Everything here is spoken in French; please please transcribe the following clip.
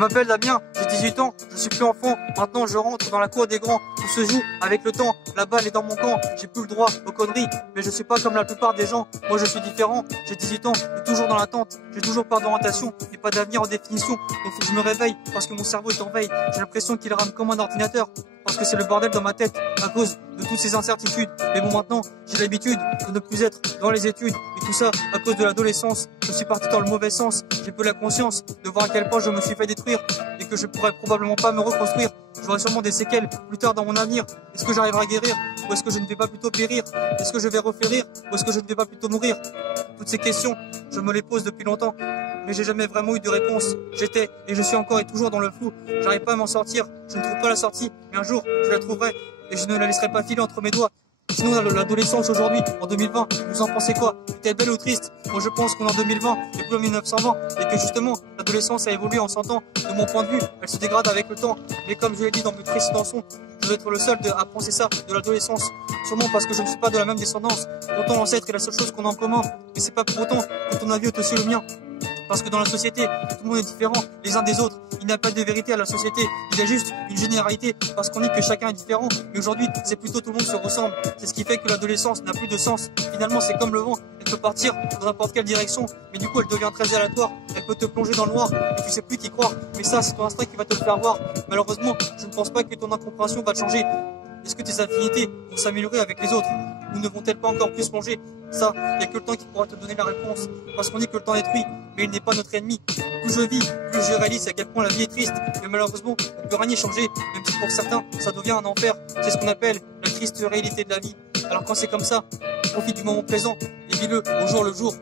m'appelle Damien, j'ai 18 ans, je suis plus enfant, maintenant je rentre dans la cour des grands, tout se joue avec le temps, la balle est dans mon camp, j'ai plus le droit aux conneries, mais je suis pas comme la plupart des gens, moi je suis différent, j'ai 18 ans, et toujours dans l'attente, j'ai toujours pas d'orientation, et pas d'avenir en définition, donc faut que je me réveille, parce que mon cerveau est en veille, j'ai l'impression qu'il rame comme un ordinateur, parce que c'est le bordel dans ma tête, à cause de toutes ces incertitudes, mais bon maintenant, j'ai l'habitude de ne plus être dans les études, et tout ça à cause de l'adolescence, je suis parti dans le mauvais sens, j'ai peu la conscience de voir à quel point je me suis fait détruire, et que je pourrais probablement pas me reconstruire, j'aurai sûrement des séquelles plus tard dans mon avenir, est-ce que j'arriverai à guérir, ou est-ce que je ne vais pas plutôt périr, est-ce que je vais reférir, ou est-ce que je ne vais pas plutôt mourir, toutes ces questions, je me les pose depuis longtemps, mais j'ai jamais vraiment eu de réponse, j'étais, et je suis encore et toujours dans le flou, j'arrive pas à m'en sortir, je ne trouve pas la sortie, mais un jour, je la trouverai, et je ne la laisserai pas filer entre mes doigts. Sinon, l'adolescence aujourd'hui, en 2020, vous en pensez quoi? Est-elle belle ou triste? Moi, je pense qu'on est en 2020 et plus en 1920 et que justement, l'adolescence a évolué en 100 ans. De mon point de vue, elle se dégrade avec le temps. Mais comme je l'ai dit dans mes précédents sons, je dois être le seul à penser ça de l'adolescence. Sûrement parce que je ne suis pas de la même descendance. Pourtant, l'ancêtre est la seule chose qu'on a en commun. Mais c'est pas pour autant que ton avis est aussi le mien. Parce que dans la société, tout le monde est différent les uns des autres. Il n'y a pas de vérité à la société. Il y a juste une généralité parce qu'on dit que chacun est différent. Mais aujourd'hui, c'est plutôt tout le monde se ressemble. C'est ce qui fait que l'adolescence n'a plus de sens. Finalement, c'est comme le vent. Elle peut partir dans n'importe quelle direction. Mais du coup, elle devient très aléatoire. Elle peut te plonger dans le noir et tu sais plus qui croire. Mais ça, c'est ton instinct qui va te le faire voir. Malheureusement, je ne pense pas que ton incompréhension va te changer. Est-ce que tes affinités vont s'améliorer avec les autres ou ne vont-elles pas encore plus plonger? Ça, il n'y a que le temps qui pourra te donner la réponse. Parce qu'on dit que le temps détruit, mais il n'est pas notre ennemi. Plus je vis, plus je réalise à quel point la vie est triste. Mais malheureusement, on ne peut rien y changer, même si pour certains, ça devient un enfer. C'est ce qu'on appelle la triste réalité de la vie. Alors quand c'est comme ça, profite du moment présent et vis-le au jour le jour.